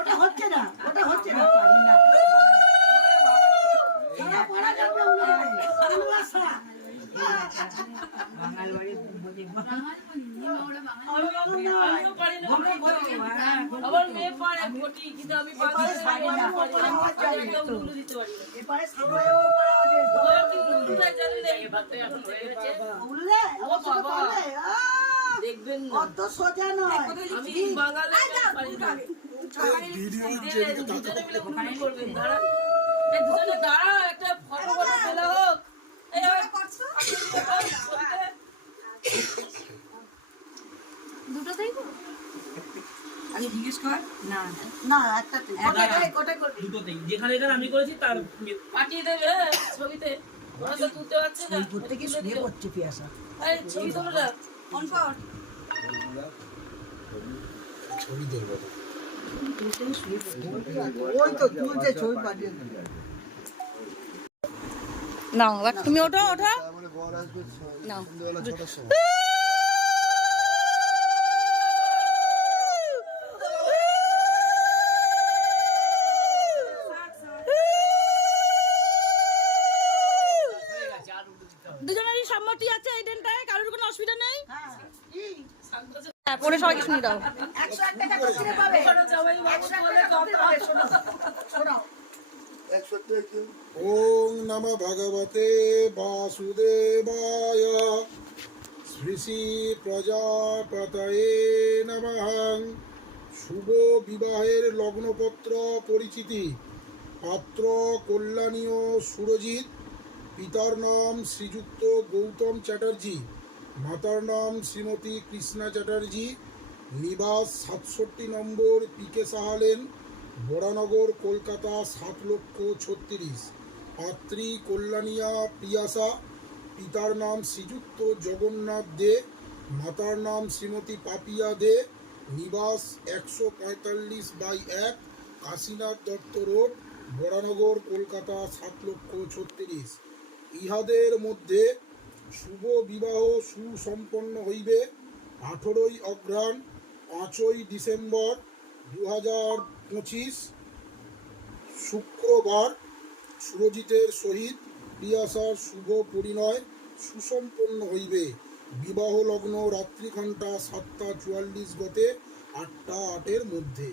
ওটা হচ্ছে না, ওটা হচ্ছে না, পারি না। পড়া যাবে আমার মেয়ে পারে ঘটি, কিন্তু আমি দেখবেন অত সোজা নয়। আমি বাঙালি করবেন দাঁড়া, দুজনে দাঁড়া, একটা ফটো তোলা হোক। দুটোতেই আগে জিজ্ঞেস কর। না না, একটা দুটোতেই যেখানে যেখানে আমি করেছি তার পাঠিয়ে দেবে ছবিতে। ওরা তো তুলতে পারছে না, প্রত্যেকে শুয়ে পড়ছে পিয়াসা। এই ছবি তোলা অন কর। ছবি দেখবো ওই তো তুলছে, ছবি পাঠিয়ে দেবে। নাও এবার তুমি ওঠো ওঠো মানে বর আসবে নাও। সন্ধ্যাবেলা 6টার সময়। দুজনেরই সম্মতি আছে এই দিনটায়, কারোর কোনো অসুবিধা নেই। হ্যাঁ, পরে সবাইকে শুনিয়ে দাও। 101 টাকা করে পাবে। 101 টাকা করে পাবে। শোনাও। ওং নমঃ ভগবতে বাসুদেবায় শ্রী শ্রী প্রজাপতয়ে নমঃ। শুভ বিবাহের লগ্নপত্র পরিচিতি। পাত্র কল্যাণী ও সুরজিৎ। পিতার নাম শ্রীযুক্ত গৌতম চ্যাটার্জি, মাতার নাম শ্রীমতী কৃষ্ণা চ্যাটার্জি। নিবাস 67 নম্বর পিকে সাহালেন, বরানগর, কলকাতা 7,36,000। পাত্রী কল্যাণিয়া পিয়াসা। পিতার নাম শ্রীযুক্ত জগন্নাথ দে, মাতার নাম শ্রীমতী পাপিয়া দে। নিবাস 145/1, কাশীনাথ দত্ত রোড, বরানগর, কলকাতা 7,36,000। ইহাদের মধ্যে শুভ বিবাহ সুসম্পন্ন হইবে 18ই অঘ্রাণ 5ই ডিসেম্বর 2025 শুক্রবার সুরজিতের সহিত পিয়াসার শুভ পরিণয় সুসম্পন্ন হইবে। বিবাহ লগ্ন রাত্রি ঘণ্টা 7টা 44 গতে 8টা 8-এর মধ্যে।